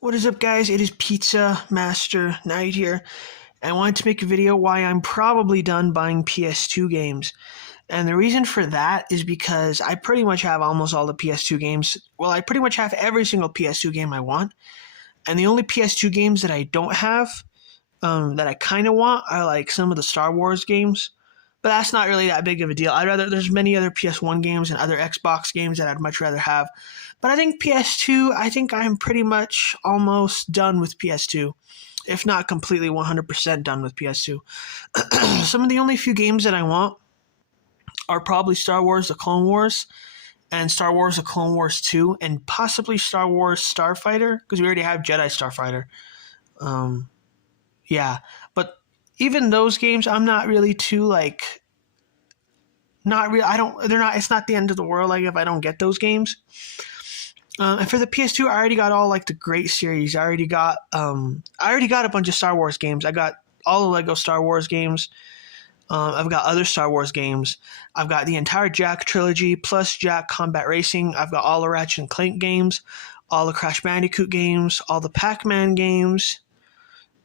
What is up, guys? It is Pizza Master Knight here. I wanted to make a video why I'm probably done buying PS2 games. And the reason for that is because I pretty much have almost all the PS2 games. Well, I pretty much have every single PS2 game I want. And the only PS2 games that I don't have, that I kind of want, are like some of the Star Wars games. But that's not really that big of a deal. There's many other PS1 games and other Xbox games that I'd much rather have. But I think PS2, I think I'm pretty much almost done with PS2. If not completely 100% done with PS2. Some of the only few games that I want are probably Star Wars The Clone Wars and Star Wars The Clone Wars 2 and possibly Star Wars Starfighter, because we already have Jedi Starfighter. Yeah, but even those games, I'm not really too not real. I don't. They're not. It's not the end of the world. Like if I don't get those games. And for the PS2, I already got all like the great series. I already got a bunch of Star Wars games. I got all the Lego Star Wars games. I've got other Star Wars games. I've got the entire Jack trilogy plus Jack Combat Racing. I've got all the Ratchet and Clank games, all the Crash Bandicoot games, all the Pac-Man games.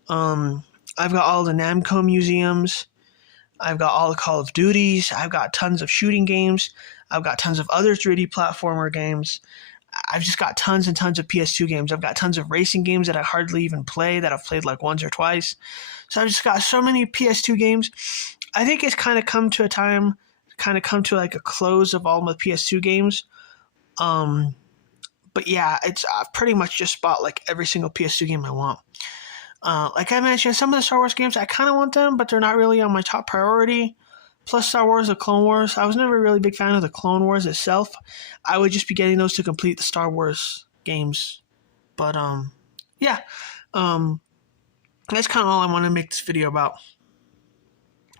I've got all the Namco museums. I've got all the Call of Duties. I've got tons of shooting games. I've got tons of other 3D platformer games. I've just got tons and tons of PS2 games. I've got tons of racing games that I hardly even play, that I've played like once or twice. So I've just got so many PS2 games. I think it's kind of come to like a close of all my PS2 games. But yeah, I've pretty much just bought like every single PS2 game I want. Like I mentioned, some of the Star Wars games, I kind of want them, but they're not really on my top priority. Plus Star Wars, The Clone Wars. I was never a really big fan of The Clone Wars itself. I would just be getting those to complete the Star Wars games. But, yeah. That's kind of all I want to make this video about.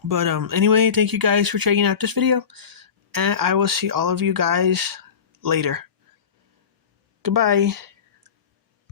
But, anyway, thank you guys for checking out this video. And I will see all of you guys later. Goodbye.